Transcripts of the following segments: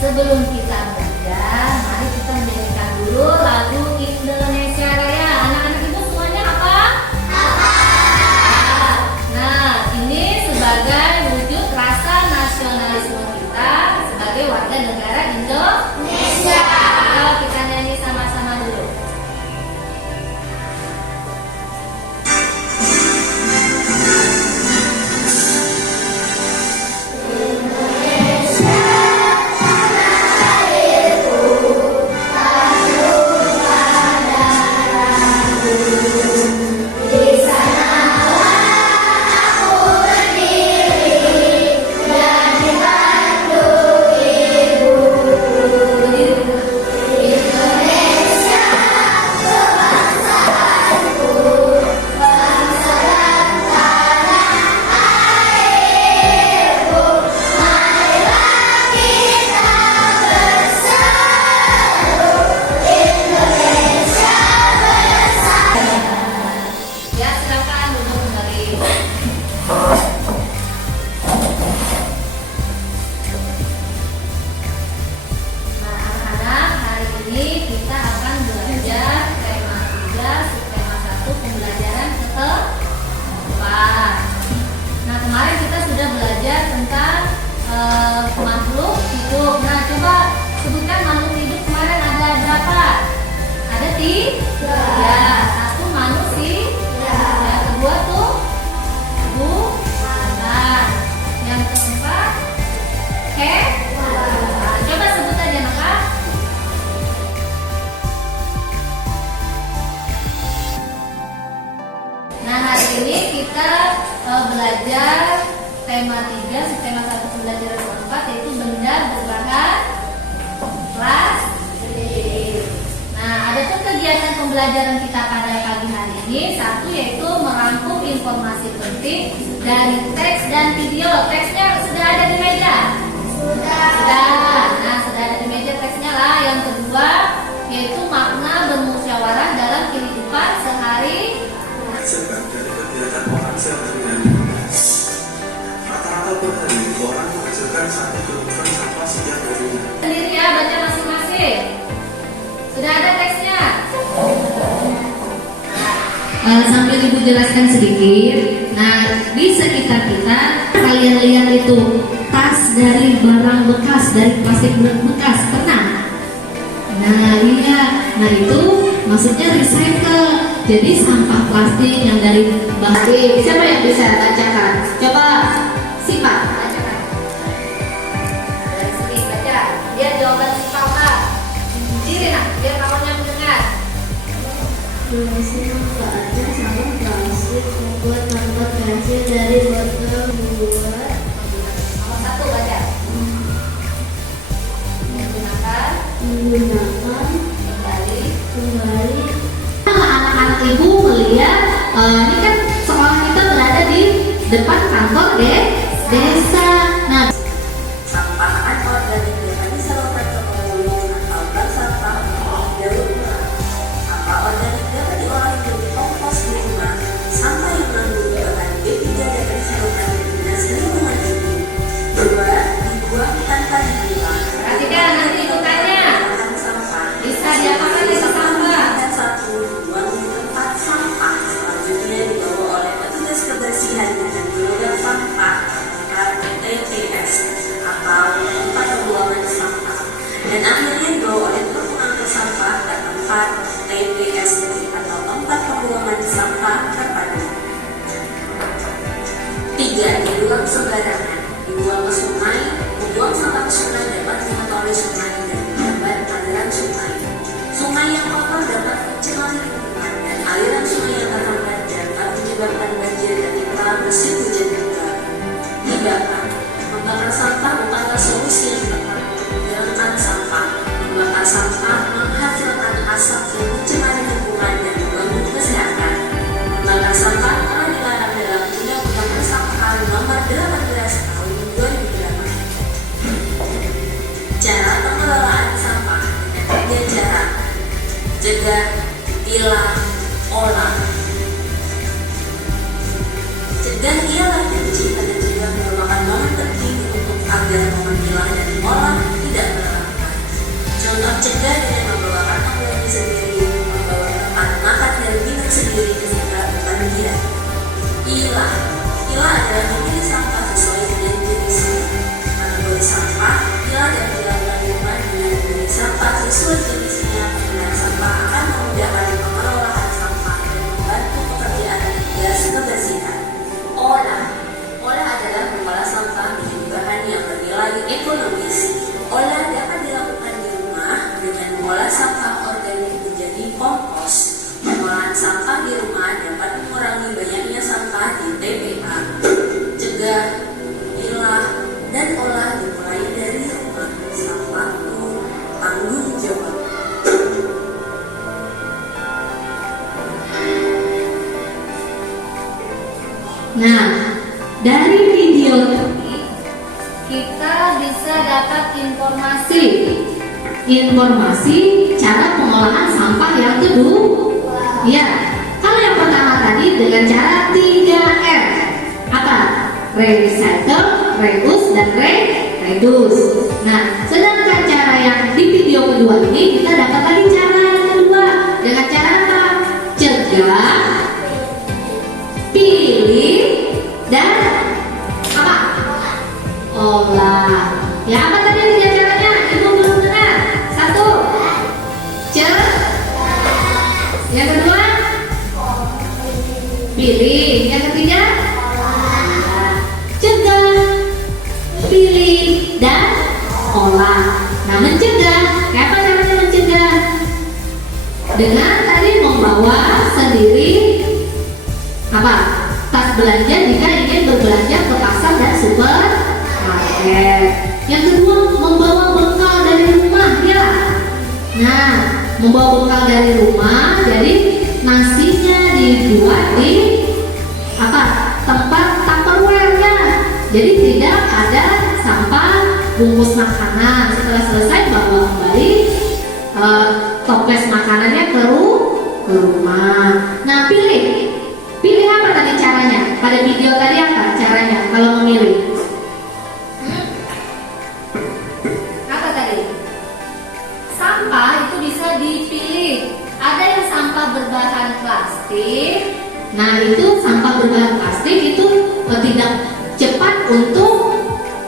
Sebelum kita belajar, mari kita menyanyikan dulu lagu Indonesia Raya. Anak-anak ibu semuanya apa? Nah, ini sebagai wujud rasa nasionalisme kita sebagai warga negara Indonesia. Kalau kita nyanyi sama-sama dulu. Makhluk hidup. Nah, coba sebutkan makhluk hidup kemarin ada berapa? Ada 3. Ya, 1 manusia. Yang kedua tuh bukan. Yang keempat hewan. Coba sebut aja maka. Nah, hari ini kita belajar tema 3, tema 1 pembelajaran keempat, yaitu benda berbahan plastik. Nah, adapun kegiatan pembelajaran kita pada pagi hari ini, 1 yaitu merangkum informasi penting dari teks dan video. Teksnya sudah ada di meja? Sudah. Nah, sudah ada di meja teksnya lah. Yang kedua yaitu makna bermusyawarah dalam kehidupan sehari. Orang menghasilkan 1 kilogram sampah setiap harinya. Sendiri ya, baca masing-masing. Sudah ada teksnya. Sambil ibu jelaskan sedikit. Nah, di sekitar kita kalian lihat itu tas dari barang bekas, dari plastik bekas, pernah? Nah, iya. Nah, itu maksudnya recycle. Jadi sampah plastik yang dari bahan. Siapa yang bisa bacakan? Coba Sipa. Lihat jawaban si Papa. Diri nak, biar kawannya mendengar. Masih manfaatnya sama plastik membuat tanpa pensil dari botol buat. Nomor 1 baca. Menggunakan kembali. Anak-anak ibu melihat ini kan sekolah kita berada di depan kantor desa. Nah, sampah anorganik dapat disalurkan ke pemulung atau bank sampah untuk didaur ulang. Sampah organik dapat diolah menjadi kompos di rumah. Sampah yang mengandung bahan B3 dapat disalurkan ke dinas lingkungan hidup. 2. Dibuang tanpa dibuang. perhatikan nanti ibu tanya. Sampah Bisa diapakan itu sampah? dan 1. Dibuang di tempat sampah. Selanjutnya dibawa oleh petugas kebersihan dengan kilogram sampah TPS atau tempat pembuangan sampah, dan akhirnya dibawa oleh truk pengangkut sampah ke tempat TPS atau tempat pembuangan sampah terpadu. 3. Dibuang sembarangan. Dibuang ke sungai. Membuang sampah ke sungai dapat mengotori sungai dan menghambat aliran sungai. Sungai yang kotor dapat mencemari lingkungan, dan aliran sungai yang terhambat dapat menyebabkan banjir ketika musim hujan tiba. 3. Membakar sampah bukanlah solusi yang tepat untuk menghilangkan sampah. Membakar sampah menghasilkan asap yang mencemari lingkungan dan mengganggu kesehatan. Membakar sampah telah dilarang dalam Undang-Undang Persampahan Nomor 18 Tahun 2008. Cara pengelolaan sampah dengan 3 cara: cegah, pilah, olah. Cegah ialah benci pada cegah merupakan momen penting untuk agar memilah dan olah tidak berat. informasi cara pengolahan sampah yang kedua. Ya, kalau yang pertama tadi dengan cara 3R. Apa? Recycle, reuse, dan reduce. Nah, sedangkan cara yang di video kedua ini kita dapat lagi cara yang kedua dengan cara apa? Cegah, pilih, dan apa? Olah. Ya, apa tadi tiga caranya? Ibu belum dengar. Satu, yang kedua, pilih. Yang ketiga, cegah, pilih, dan olah. Nah, mencegah, kayak apa caranya mencegah? Dengan tadi membawa sendiri apa? Tas belanja jika ingin berbelanja ke pasar dan supermarket. Yang kedua, membawa bekal dari rumah, ya. Nah, membawa bekal dari rumah, jadi nasinya dibuat di apa? Tempat Tupperware, ya. Jadi tidak ada sampah bungkus makanan. Setelah selesai bawa kembali toples makanannya ke rumah. Nah, pilih apa tadi caranya? Pada video tadi apa caranya kalau memilih? Apa tadi? Sampah itu bisa dipilih. Ada yang sampah berbahan plastik. Nah, itu sampah berbahan plastik itu tidak cepat untuk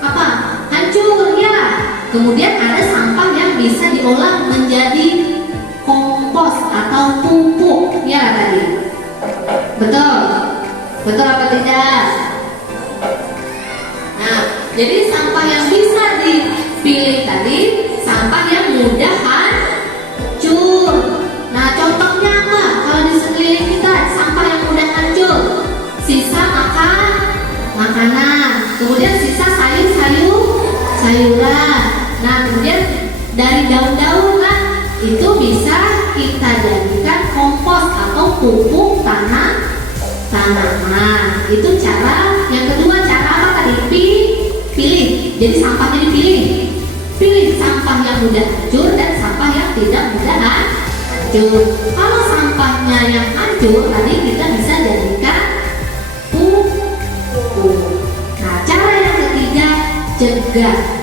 apa? Hancur, ya. Kemudian ada sampah yang bisa diolah menjadi kompos atau pupuk, ya tadi. Betul? Betul apa tidak? Nah, jadi sampah yang bisa dipilih tadi sampah yang mudah hancur. Nah, contohnya apa? Kalau di sekeliling kita sampah yang mudah hancur, sisa makanan, kemudian sisa sayuran. Nah, kemudian dari daun-daunan itu bisa kita jadikan kompos atau pupuk tanaman. Itu cara yang kedua. Cara apa tadi? Pilih. Jadi sampahnya dipilih. Pilih sampah yang mudah hancur dan sampah yang tidak mudah hancur. Kalau sampahnya yang hancur tadi kita bisa jadikan pupuk. Nah, cara yang ketiga, cegah.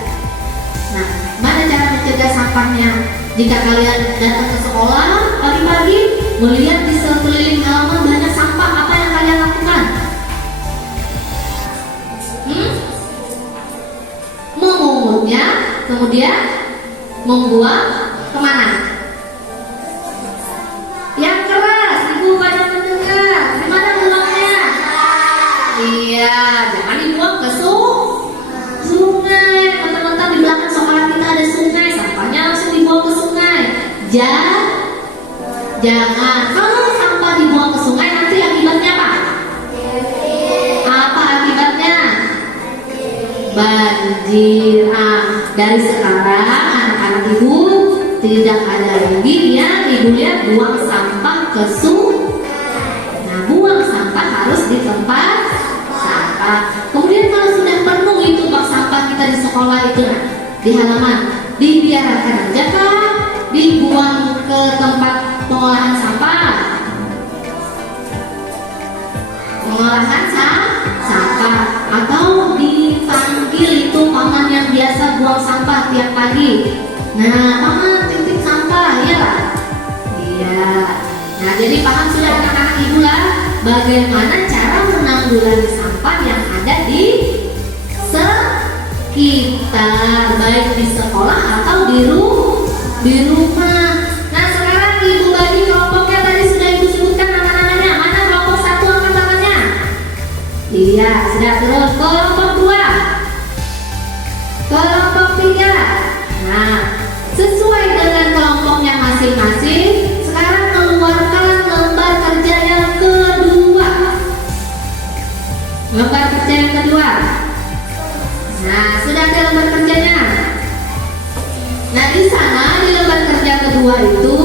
Nah, mana cara mencegah sampahnya? Jika kalian datang ke sekolah pagi-pagi melihat di sekeliling halaman banyak sampah, apa yang kalian lakukan? Memungutnya, kemudian membuang kemana? Yang keras. Ibu banyak mendengar. Di mana buangnya? Iya, jangan dibuang ke sungai. Teman-teman, di belakang sekolah kita ada sungai, sampahnya langsung dibuang ke sungai. Jangan. Kalau sampah dibuang ke sungai nanti akibatnya apa? Apa akibatnya? Banjir. Dari sekarang anak-anak ibu tidak ada lagi yang ibu lihat buang sampah ke sungai. Nah, buang sampah harus di tempat sampah. Kemudian kalau sudah penuh itu bak sampah kita di sekolah itu, di halaman, dibiarkan aja kah? Dibuang ke tempat pengolahan sampah? Sampah atau dipanggil itu paman yang biasa buang sampah tiap pagi. Nah, paman titik sampah, ya Pak? Iya. Nah, jadi paham sudah anak-anak ibu lah bagaimana cara menanggulangi sampah yang ada di sekitar, baik di sekolah atau di rumah. Nah, sekarang ibu bagi kelompoknya tadi sudah ibu sebutkan nama-namanya. Mana kelompok satu, angkat tangannya. Iya, sudah. Terus kelompok 2, kelompok 3. Nah, sesuai dengan kelompoknya masing-masing, sekarang keluarkan lembar kerja yang kedua. Lembar kerja yang kedua. Nah, sudah ada lembar kerjanya. Nah, di sana di lembar kerja kedua itu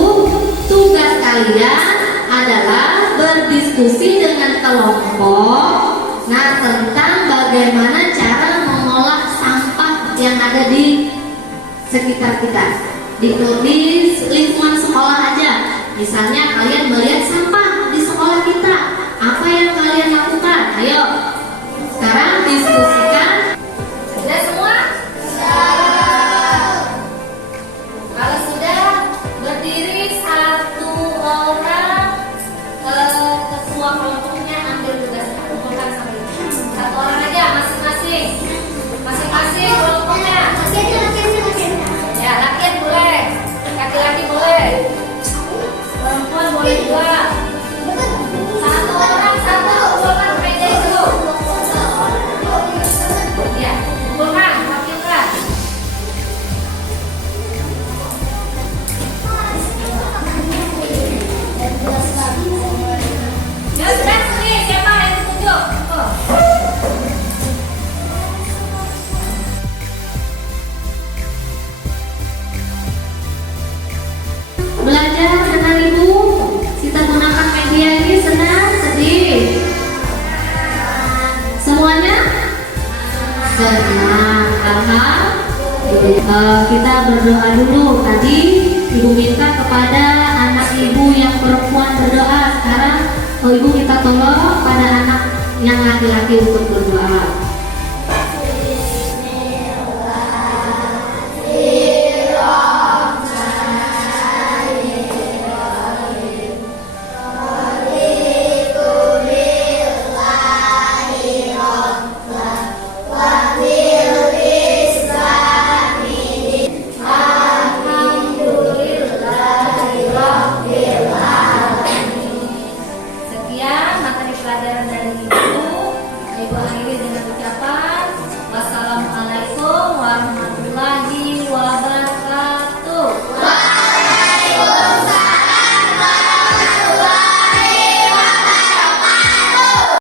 tugas kalian adalah berdiskusi dengan kelompok. Nah, tentang bagaimana sekitar kita. Di lingkungan sekolah aja. Misalnya kalian melihat sampah di sekolah kita, apa yang kalian lakukan? Ayo, sekarang diskusikan. Sudah semua? Kalau sudah, berdiri satu orang, ketua kelompoknya ambil tugasnya, kumpulkan sampai ini. Satu orang aja, masing-masing kelompoknya. Ya, laki boleh, laki-laki boleh, perempuan boleh juga. Satu orang, kumpulkan meja itu. Ya, kumpulkan, wakilkan. Ya sudah, sini siapa yang ditunjuk? Belajar dengan ibu, kita gunakan media ini senang, sedih. Semuanya senang. Kita berdoa dulu. Tadi ibu minta kepada anak ibu yang perempuan berdoa. Sekarang ibu kita tolong pada anak yang laki-laki untuk berdoa. Sekian materi pelajaran dari ibu. Ibu akhiri dengan